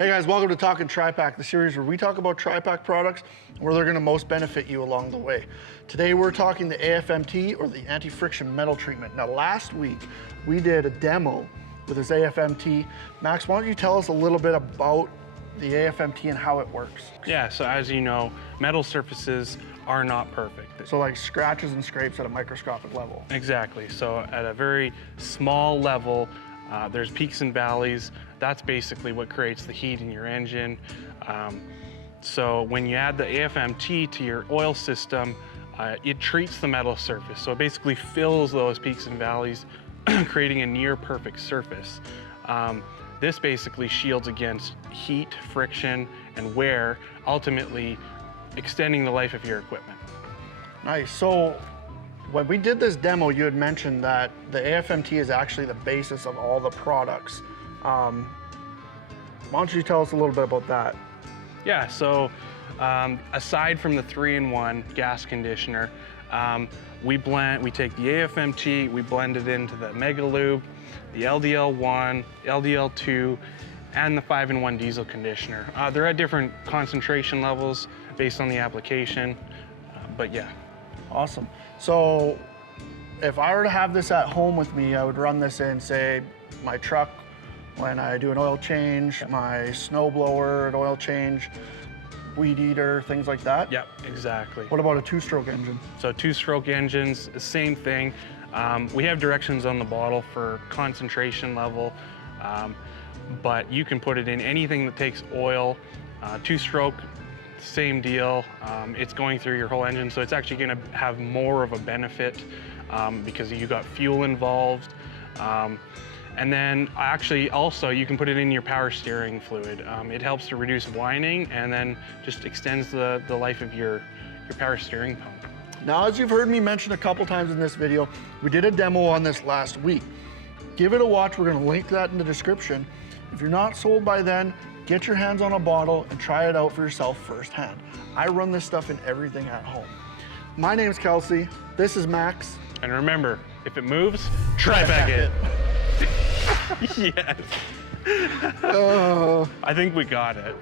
Hey guys, welcome to Talkin TRIPAK, the series where we talk about TRIPAK products and where they're going to most benefit you along the way. Today we're talking the AFMT, or the anti-friction metal treatment. Now last week we did a demo with this AFMT. Max, why don't you tell us a little bit about the AFMT and how it works? Yeah, so as you know, metal surfaces are not perfect. So like scratches and scrapes at a microscopic level. Exactly, so at a very small level, there's peaks and valleys. That's basically what creates the heat in your engine. So when you add the AFMT to your oil system, it treats the metal surface. So it basically fills those peaks and valleys, creating a near perfect surface. This basically shields against heat, friction, and wear, ultimately extending the life of your equipment. Nice. So when we did this demo, you had mentioned that the AFMT is actually the basis of all the products. Why don't you tell us a little bit about that? Yeah, so aside from the 3-in-1 gas conditioner, we take the AFMT, we blend it into the Mega Lube, the LDL1, LDL2, and the 5-in-1 diesel conditioner. They're at different concentration levels based on the application, but yeah. Awesome. So if I were to have this at home with me, I would run this in, say, my truck when I do an oil change, my snow blower, an oil change, weed eater, things like that? Yep, exactly. What about a two-stroke engine? So two-stroke engines, same thing. We have directions on the bottle for concentration level, but you can put it in anything that takes oil. Two-stroke, same deal. It's going through your whole engine, so it's actually going to have more of a benefit because you got fuel involved. And then actually also you can put it in your power steering fluid. It helps to reduce whining and then just extends the life of your power steering pump. Now, as you've heard me mention a couple times in this video, we did a demo on this last week. Give it a watch. We're going to link that in the description. If you're not sold by then, get your hands on a bottle and try it out for yourself firsthand. I run this stuff in everything at home. My name's Kelsey. This is Max. And remember, if it moves, TRIPAK it. Yes. I think we got it.